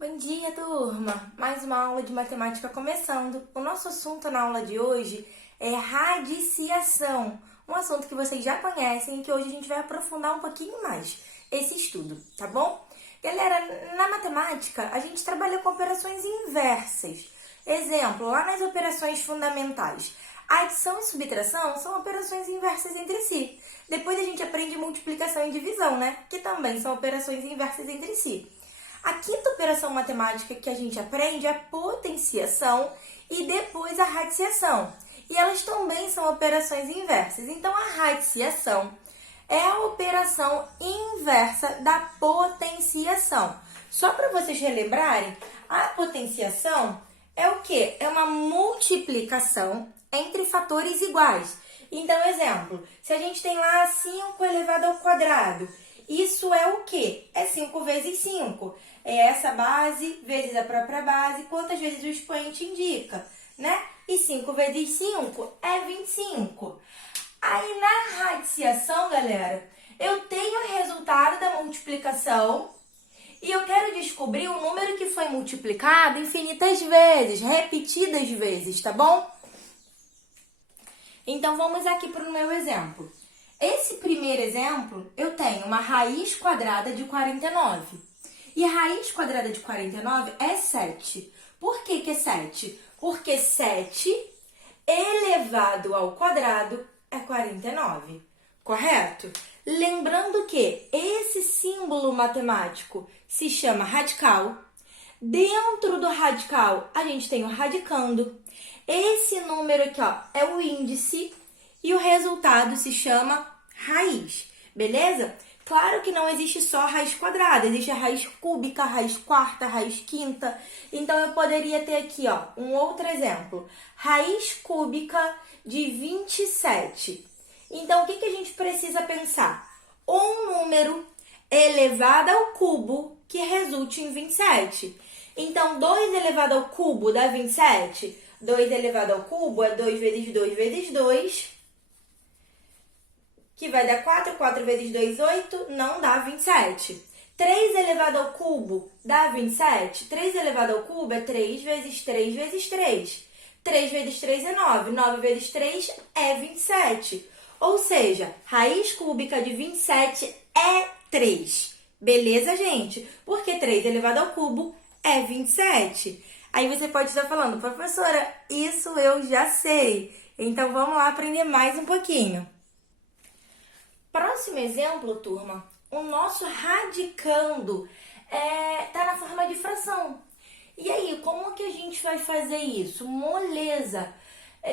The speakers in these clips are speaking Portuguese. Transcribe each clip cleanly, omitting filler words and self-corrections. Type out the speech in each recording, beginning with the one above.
Bom dia, turma! Mais uma aula de matemática começando. O nosso assunto na aula de hoje é radiciação, um assunto que vocês já conhecem e que hoje a gente vai aprofundar um pouquinho mais esse estudo, tá bom? Galera, na matemática a gente trabalha com operações inversas. Exemplo, lá nas operações fundamentais, adição e subtração são operações inversas entre si. Depois a gente aprende multiplicação e divisão, né? Que também são operações inversas entre si. A quinta operação matemática que a gente aprende é a potenciação e depois a radiciação. E elas também são operações inversas. Então, a radiciação é a operação inversa da potenciação. Só para vocês relembrarem, a potenciação é o quê? É uma multiplicação entre fatores iguais. Então, exemplo, se a gente tem lá 5 elevado ao quadrado, isso é o quê? É 5 vezes 5. É essa base vezes a própria base, quantas vezes o expoente indica, né? E 5 vezes 5 é 25. Aí, na radiciação, galera, eu tenho o resultado da multiplicação e eu quero descobrir o número que foi multiplicado infinitas vezes, repetidas vezes, tá bom? Então, vamos aqui para o meu exemplo. Esse primeiro exemplo, eu tenho uma raiz quadrada de 49. E a raiz quadrada de 49 é 7. Por que que é 7? Porque 7 elevado ao quadrado é 49, correto? Lembrando que esse símbolo matemático se chama radical. Dentro do radical, a gente tem o radicando. Esse número aqui, ó, é o índice e o resultado se chama raiz, beleza? Claro que não existe só raiz quadrada, existe a raiz cúbica, a raiz quarta, a raiz quinta. Então, eu poderia ter aqui, ó, um outro exemplo. Raiz cúbica de 27. Então, o que a gente precisa pensar? Um número elevado ao cubo que resulte em 27. Então, 2 elevado ao cubo dá 27. 2 elevado ao cubo é 2 vezes 2 vezes 2. Que vai dar 4, 4 vezes 2, 8, não dá 27. 3 elevado ao cubo dá 27. 3 elevado ao cubo é 3 vezes 3 vezes 3. 3 vezes 3 é 9. 9 vezes 3 é 27. Ou seja, raiz cúbica de 27 é 3. Beleza, gente? Porque 3 elevado ao cubo é 27. Aí você pode estar falando, professora, isso eu já sei. Então, vamos lá aprender mais um pouquinho. Próximo exemplo, turma, o nosso radicando tá na forma de fração. E aí, como que a gente vai fazer isso? Moleza.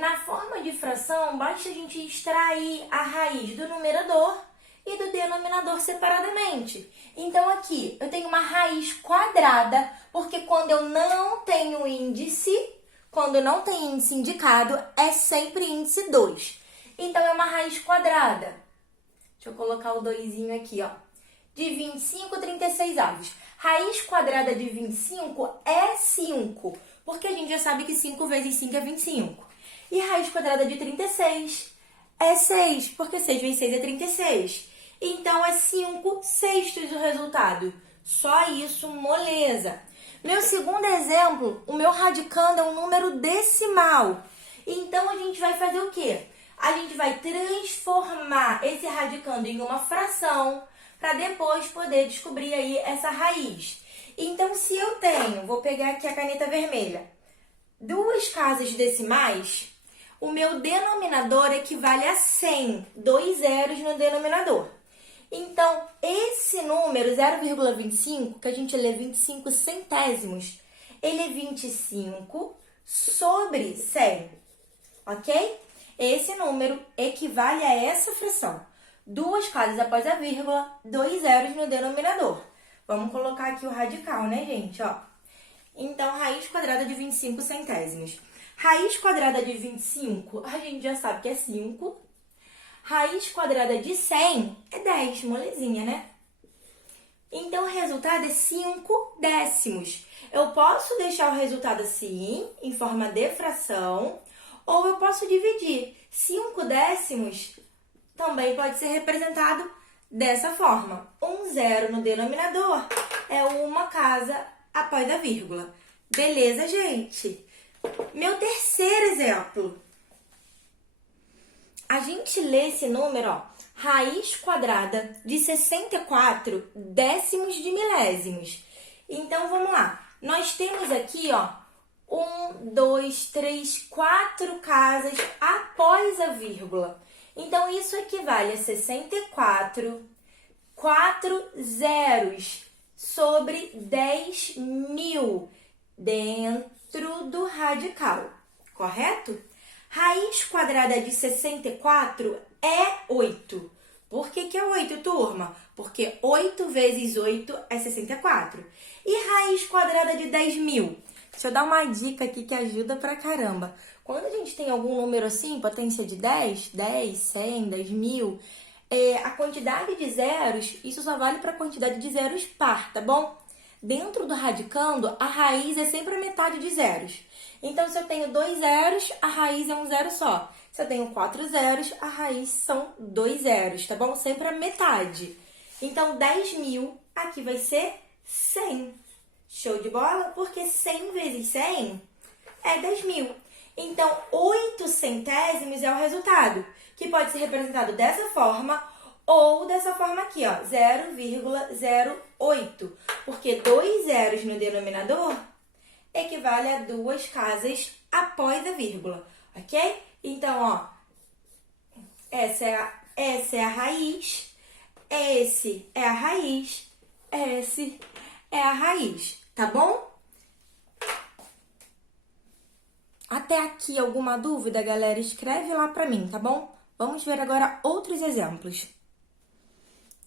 Na forma de fração, basta a gente extrair a raiz do numerador e do denominador separadamente. Então, aqui, eu tenho uma raiz quadrada, porque quando eu não tenho índice, quando não tem índice indicado, é sempre índice 2. Então, é uma raiz quadrada. Deixa eu colocar o 2 aqui, ó. De 25, 36 avos. Raiz quadrada de 25 é 5, porque a gente já sabe que 5 vezes 5 é 25. E raiz quadrada de 36 é 6, porque 6 vezes 6 é 36. Então, é 5 sextos o resultado. Só isso, moleza. Meu segundo exemplo, o meu radicando é um número decimal. Então, a gente vai fazer o quê? A gente vai transformar esse radicando em uma fração para depois poder descobrir aí essa raiz. Então, se eu tenho, vou pegar aqui a caneta vermelha, 2 casas decimais, o meu denominador equivale a 100, 2 zeros no denominador. Então, esse número, 0,25, que a gente lê 25 centésimos, ele é 25 sobre 100, ok? Esse número equivale a essa fração. 2 casas após a vírgula, 2 zeros no denominador. Vamos colocar aqui o radical, né, gente? Ó. Então, raiz quadrada de 25 centésimos. Raiz quadrada de 25, a gente já sabe que é 5. Raiz quadrada de 100 é 10, molezinha, né? Então, o resultado é 5 décimos. Eu posso deixar o resultado assim, em forma de fração, ou eu posso dividir. 5 décimos também pode ser representado dessa forma. 1 zero no denominador é uma casa após a vírgula. Beleza, gente? Meu terceiro exemplo. A gente lê esse número, ó, raiz quadrada de 64 décimos de milésimos. Então, vamos lá. Nós temos aqui, ó, 1, 2, 3, 4 casas após a vírgula. Então, isso equivale a 64, 4 zeros sobre 10.000 dentro do radical, correto? Raiz quadrada de 64 é 8. Por que é 8, turma? Porque 8 vezes 8 é 64. E raiz quadrada de 10.000? Deixa eu dar uma dica aqui que ajuda pra caramba. Quando a gente tem algum número assim, potência de 10, 10, 100, 10.000, a quantidade de zeros, isso só vale para a quantidade de zeros par, tá bom? Dentro do radicando, a raiz é sempre a metade de zeros. Então, se eu tenho 2 zeros, a raiz é um zero só. Se eu tenho 4 zeros, a raiz são 2 zeros, tá bom? Sempre a metade. Então, 10.000 aqui vai ser 100. Show de bola? Porque 100 vezes 100 é 10.000. Então, 8 centésimos é o resultado, que pode ser representado dessa forma ou dessa forma aqui, ó, 0,08. Porque 2 zeros no denominador equivale a 2 casas após a vírgula, ok? Então, ó, essa é a raiz, esse é a raiz, esse é a raiz, tá bom? Até aqui alguma dúvida, galera? Escreve lá pra mim, tá bom? Vamos ver agora outros exemplos.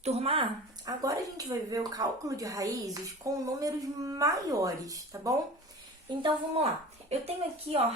Turma, agora a gente vai ver o cálculo de raízes com números maiores, tá bom? Então, vamos lá. Eu tenho aqui, ó,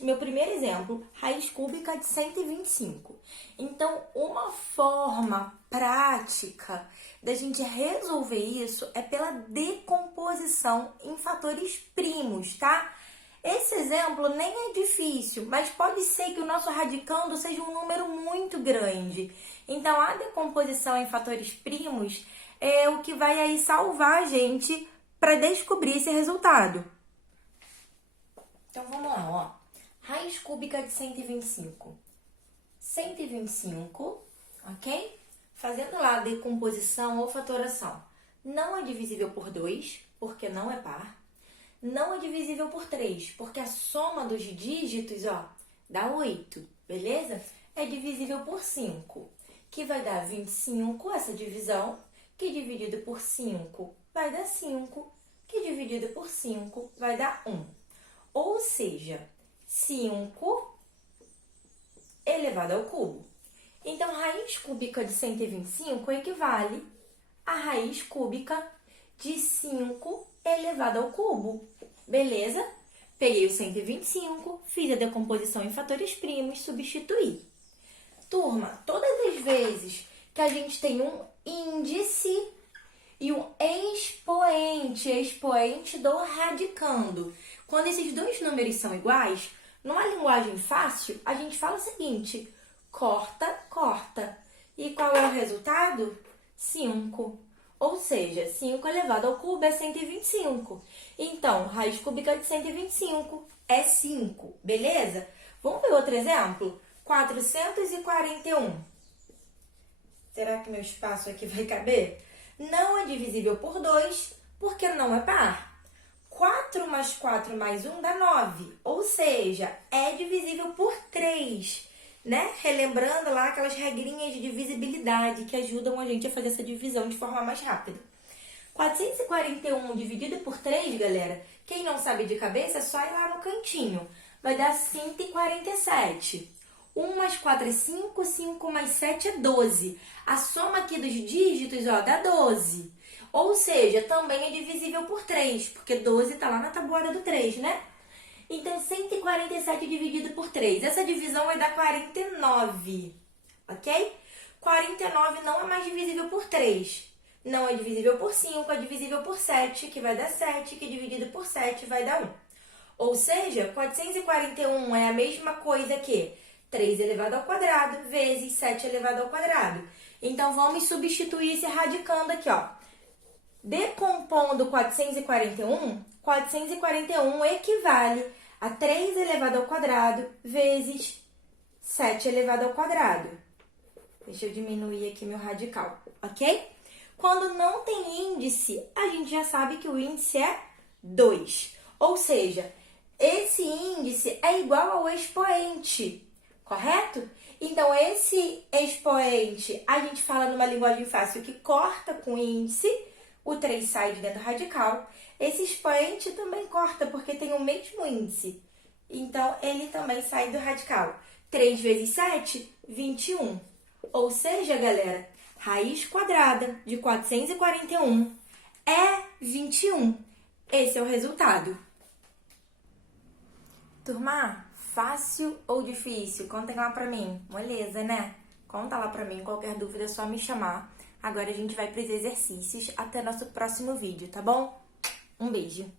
meu primeiro exemplo, raiz cúbica de 125. Então, uma forma prática da gente resolver isso é pela decomposição em fatores primos, tá? Esse exemplo nem é difícil, mas pode ser que o nosso radicando seja um número muito grande. Então, a decomposição em fatores primos é o que vai aí salvar a gente para descobrir esse resultado. Então, vamos lá, ó. Raiz cúbica de 125. 125, ok? Fazendo lá a decomposição ou fatoração. Não é divisível por 2, porque não é par. Não é divisível por 3, porque a soma dos dígitos, ó, dá 8, beleza? É divisível por 5, que vai dar 25, essa divisão, que dividido por 5 vai dar 5, que dividido por 5 vai dar 1. Ou seja, 5 elevado ao cubo. Então, raiz cúbica de 125 equivale a raiz cúbica de 5 elevado ao cubo. Beleza? Peguei o 125, fiz a decomposição em fatores primos, substituí. Turma, todas as vezes que a gente tem um índice e um expoente do radicando, quando esses dois números são iguais, numa linguagem fácil, a gente fala o seguinte: corta, corta. E qual é o resultado? 5. Ou seja, 5 elevado ao cubo é 125. Então, raiz cúbica de 125 é 5, beleza? Vamos ver outro exemplo? 441. Será que meu espaço aqui vai caber? Não é divisível por 2, porque não é par. 4 mais 4 mais 1 dá 9, ou seja, é divisível por 3, né? Relembrando lá aquelas regrinhas de divisibilidade que ajudam a gente a fazer essa divisão de forma mais rápida. 441 dividido por 3, galera, quem não sabe de cabeça é só ir lá no cantinho. Vai dar 147. 1 mais 4 é 5, 5 mais 7 é 12. A soma aqui dos dígitos, ó, dá 12. Ou seja, também é divisível por 3, porque 12 está lá na tabuada do 3, né? Então, 147 dividido por 3. Essa divisão vai dar 49, ok? 49 não é mais divisível por 3. Não é divisível por 5, é divisível por 7, que vai dar 7, que dividido por 7 vai dar 1. Ou seja, 441 é a mesma coisa que 3 elevado ao quadrado vezes 7 elevado ao quadrado. Então, vamos substituir esse radicando aqui, ó. Decompondo 441, 441 equivale a 3 elevado ao quadrado vezes 7 elevado ao quadrado. Deixa eu diminuir aqui meu radical, ok? Quando não tem índice, a gente já sabe que o índice é 2. Ou seja, esse índice é igual ao expoente, correto? Então, esse expoente, a gente fala numa linguagem fácil que corta com índice, o 3 sai de dentro do radical. Esse expoente também corta, porque tem o mesmo índice. Então, ele também sai do radical. 3 vezes 7, 21. Ou seja, galera, raiz quadrada de 441 é 21. Esse é o resultado. Turma, fácil ou difícil? Contem lá pra mim. Moleza, né? Conta lá pra mim. Qualquer dúvida é só me chamar. Agora a gente vai pros exercícios. Até nosso próximo vídeo, tá bom? Um beijo.